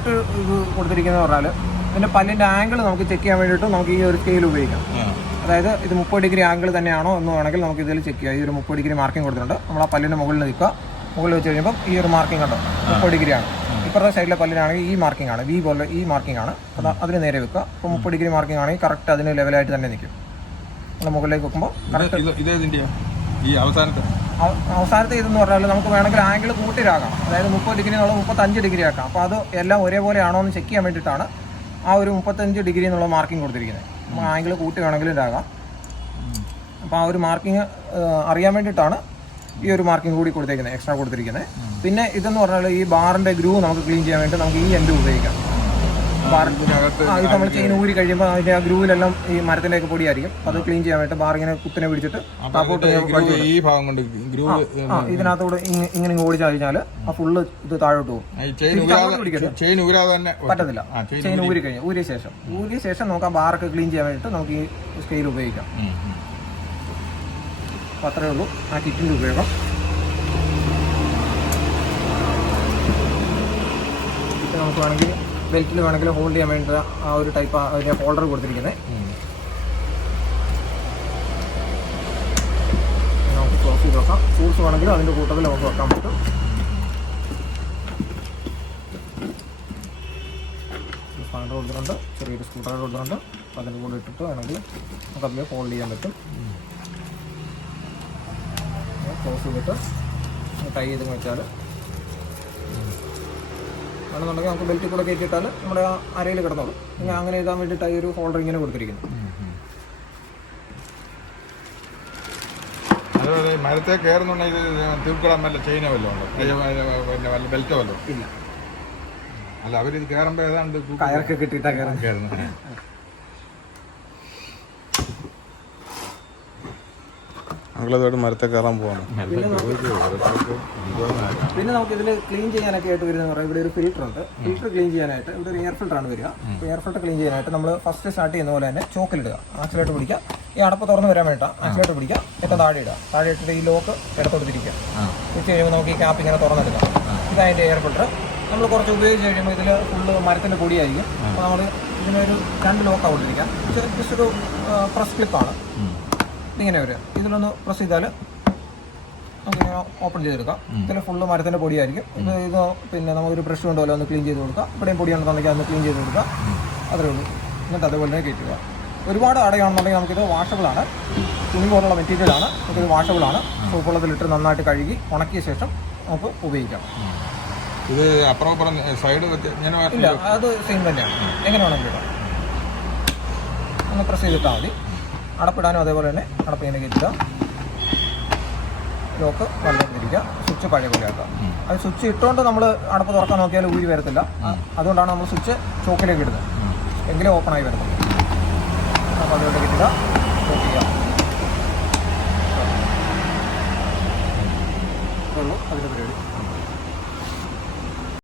ഇത് കൊടുത്തിരിക്കുന്നത് പറഞ്ഞാൽ ഇതിൻ്റെ പല്ലിൻ്റെ ആംഗിൾ നമുക്ക് ചെക്ക് ചെയ്യാൻ വേണ്ടിയിട്ട് നമുക്ക് ഈ ഒരു സ്കെയിൽ ഉപയോഗിക്കാം. അതായത് ഇത് 30 ഡിഗ്രി ആംഗിൾ തന്നെയാണോ എന്ന് വേണമെങ്കിൽ നമുക്ക് ഇതിൽ ചെക്ക് ചെയ്യാം. ഈ ഒരു 30 ഡിഗ്രി മാർക്കിംഗ് കൊടുത്തിട്ടുണ്ട്. നമ്മൾ ആ പല്ലിൻ്റെ മുകളിൽ നിൽക്കുക. മുകളിൽ വെച്ച് കഴിയുമ്പോൾ ഈ ഒരു മാർക്കിംഗ് ഉണ്ടോ 30 ഡിഗ്രിയാണ്. ഇപ്പുറത്തെ സൈഡിലെ പല്ലിനാണെങ്കിൽ ഈ മാർക്കിംഗ് ആണ്, വി പോലെ ഈ മാർക്കിംഗ് ആണ്. അത് അതിന് നേരെ വെക്കുക. അപ്പോൾ 30 ഡിഗ്രി മാർക്കിംഗ് ആണെങ്കിൽ കറക്റ്റ് അതിന് ലെവലായിട്ട് തന്നെ നിൽക്കും. നമ്മൾ മുകളിലേക്ക് വെക്കുമ്പോൾ അവസാനത്തെ ഇതെന്ന് പറഞ്ഞാൽ നമുക്ക് വേണമെങ്കിൽ ആംഗിൾ കൂട്ടിയിലാക്കാം. അതായത് 30 ഡിഗ്രി എന്നുള്ള 35 ഡിഗ്രി ആക്കാം. അപ്പോൾ അത് എല്ലാം ഒരേപോലെ ആണോ എന്ന് ചെക്ക് ചെയ്യാൻ വേണ്ടിയിട്ടാണ് ആ ഒരു 35 ഡിഗ്രി എന്നുള്ള മാർക്കിംഗ് കൊടുത്തിരിക്കുന്നത്. നമ്മൾ ആംഗിൾ കൂട്ടി വേണമെങ്കിലും ഇതാകാം. അപ്പോൾ ആ ഒരു മാർക്കിംഗ് അറിയാൻ വേണ്ടിയിട്ടാണ് ഈ ഒരു മാർക്കിംഗ് കൂടി കൊടുത്തിരിക്കുന്നത്, എക്സ്ട്രാ കൊടുത്തിരിക്കുന്നത്. പിന്നെ ഇതെന്ന് പറഞ്ഞാൽ ഈ ബാറിൻ്റെ ഗ്രൂ നമുക്ക് ക്ലീൻ ചെയ്യാൻ വേണ്ടി നമുക്ക് ഈ എൻഡ് ഉപയോഗിക്കാം. ഇത് നമ്മൾ ചെയിൻ ഊരി കഴിയുമ്പോൾ അതിൻ്റെ ആ ഗ്രൂവിലെല്ലാം ഈ മരത്തിൻ്റെയൊക്കെ പൊടിയായിരിക്കും. അത് ക്ലീൻ ചെയ്യാൻ വേണ്ടി ബാർ ഇങ്ങനെ കുത്തിനെ പിടിച്ചിട്ട് ഇതിനകത്തോട് ഇങ്ങനെ ഓടിച്ചു കഴിഞ്ഞാൽ ആ ഫുള്ള് ഇത് താഴോട്ട് പോകും. പറ്റത്തില്ല. ചെയിൻ ഊരി കഴിഞ്ഞാൽ ഊരിയ ശേഷം നമുക്ക് ആ ബാറൊക്കെ ക്ലീൻ ചെയ്യാൻ വേണ്ടിയിട്ട് നമുക്ക് ഈ സ്കെയിൽ ഉപയോഗിക്കാം. അപ്പോൾ അത്രയേ ഉള്ളൂ ആ കിറ്റിൻ്റെ ഉപയോഗം. ഇത് നമുക്ക് വേണമെങ്കിൽ ബെൽറ്റിൽ വേണമെങ്കിൽ ഹോൾഡ് ചെയ്യാൻ വേണ്ടി ആ ഒരു ടൈപ്പ് അതിൻ്റെ ഹോൾഡർ കൊടുത്തിരിക്കുന്നത്. നമുക്ക് ക്ലോസ് ചെയ്ത് വെക്കാം. ടൂൾസ് വേണമെങ്കിലും അതിൻ്റെ കൂട്ടത്തിൽ നമുക്ക് വെക്കാൻ പറ്റും. സ്പാനർ കൊടുത്തിട്ടുണ്ട്, ചെറിയൊരു സ്കൂട്ടർ കൊടുത്തിട്ടുണ്ട്. അപ്പോൾ അതിൻ്റെ കൂടെ ഇട്ടിട്ട് വേണമെങ്കിൽ നമുക്ക് അതിൽ ഹോൾഡ് ചെയ്യാൻ പറ്റും. ക്ലോസ് ചെയ്തിട്ട് ടൈ ചെയ്ത് വെച്ചാൽ ആണെന്നുണ്ടെങ്കിൽ നമുക്ക് ബെൽറ്റിൽ കൂടെ കയറ്റിയിട്ടാൽ നമ്മുടെ ആ അരയിൽ കിടന്നോളും. ഇങ്ങനെ അങ്ങനെ എഴുതാൻ വേണ്ടിയിട്ടായി ഒരു ഹോൾഡർ ഇങ്ങനെ കൊടുത്തിരിക്കുന്നു. അതുപോലെ മരത്തെ കയറുന്നുണ്ടെങ്കിൽ തീർക്കണം വല്ല ചെയിനോ വല്ലോ വല്ല ബെൽറ്റോ വല്ലോ ഇല്ല. അല്ല അവരിത് കയറുമ്പോൾ ഏതാണ്ട് കയറൊക്കെ കിട്ടിയിട്ടാണ് കയറുന്നത്. ഞങ്ങളതോട് മരത്തെ കയറാൻ പോവാണ്. പിന്നെ നമുക്ക് ഇതിൽ ക്ലീൻ ചെയ്യാനൊക്കെ ആയിട്ട് വരുന്നത് പറയാം. ഇവിടെ ഒരു ഫിൽറ്റർ ഉണ്ട്. ഫിൽറ്റർ ക്ലീൻ ചെയ്യാനായിട്ട് ഇവിടെ ഒരു എയർ ഫിൽറ്ററാണ് വരിക. അപ്പോൾ എയർ ഫിൽറ്റർ ക്ലീൻ ചെയ്യാനായിട്ട് നമ്മൾ ഫസ്റ്റ് സ്റ്റാർട്ട് ചെയ്യുന്ന പോലെ തന്നെ ചോക്കിലിടുക. ആക്സിലേറ്റർ പിടിക്കുക. ഈ അടപ്പ് തുറന്ന് വരാൻ വേണ്ടിയിട്ടാണ് ആക്സിലേറ്റർ പിടിക്കുക. ഏറ്റവും താഴെ ഇടുക. താഴെ ഇട്ടിട്ട് ഈ ലോക്ക് ഇടത്തോടുത്തിരിക്കുക. വെച്ച് കഴിയുമ്പോൾ നമുക്ക് ഈ ക്യാപ്പ് ഇങ്ങനെ തുറന്നെടുക്കാം. ഇതതിൻ്റെ എയർ ഫിൽറ്റർ. നമ്മൾ കുറച്ച് ഉപയോഗിച്ച് കഴിയുമ്പോൾ ഇതിൽ ഫുള്ള് മരത്തിൻ്റെ പൊടിയായിരിക്കും. അപ്പോൾ നമ്മൾ ഇതിനൊരു 2 ലോക്കാണ് കൊടുത്തിരിക്കുക. ജസ്റ്റ് ഒരു പ്രസ് ക്ലിപ്പാണ് ഇങ്ങനെ വരിക. ഇതിലൊന്ന് പ്രസ് ചെയ്താൽ നമുക്കിങ്ങനെ ഓപ്പൺ ചെയ്തെടുക്കാം. ഇതിൽ ഫുള്ള് മരത്തിൻ്റെ പൊടിയായിരിക്കും. ഇത് പിന്നെ നമുക്കൊരു ബ്രഷ് കൊണ്ടുപോലെ ഒന്ന് ക്ലീൻ ചെയ്ത് കൊടുക്കുക. ഇവിടെയും പൊടിയാണെന്നുണ്ടെങ്കിൽ അതൊന്ന് ക്ലീൻ ചെയ്ത് കൊടുക്കുക. അത്രേ ഉള്ളൂ. എന്നിട്ട് അതുപോലെ തന്നെ കയറ്റുക. ഒരുപാട് അടയാണെന്നുണ്ടെങ്കിൽ നമുക്കിത് വാഷബിളാണ്. തുണി പോലുള്ള മെറ്റീരിയലാണ്. നമുക്കിത് വാഷബിളാണ്. സോപ്പുള്ളതിലിട്ട് നന്നായിട്ട് കഴുകി ഉണക്കിയ ശേഷം നമുക്ക് ഉപയോഗിക്കാം. ഇത് അപ്പുറം സൈഡ് ഇല്ല, അത് സെയിം തന്നെയാണ്. എങ്ങനെ വേണമെങ്കിലും ഇടാം. ഒന്ന് പ്രസ് ചെയ്തിട്ടാൽ മതി. അടപ്പിടാനും അതേപോലെ തന്നെ അടപ്പ് ഇങ്ങനെ കയറ്റുക. ലോക്ക് നല്ല തിരിക്കുക. സ്വിച്ച് പഴയ പോലെ ആക്കുക. അത് സ്വിച്ച് ഇട്ടുകൊണ്ട് നമ്മൾ അടപ്പ് തുറക്കാൻ നോക്കിയാൽ ഊരി വരത്തില്ല. അതുകൊണ്ടാണ് നമ്മൾ സ്വിച്ച് ചോക്കിലേക്ക് ഇടുന്നത്. എങ്കിലും ഓപ്പണായി വരുന്നത്. അപ്പോൾ അതുകൊണ്ട് കയറ്റുക, ലോക്ക് ചെയ്യുക.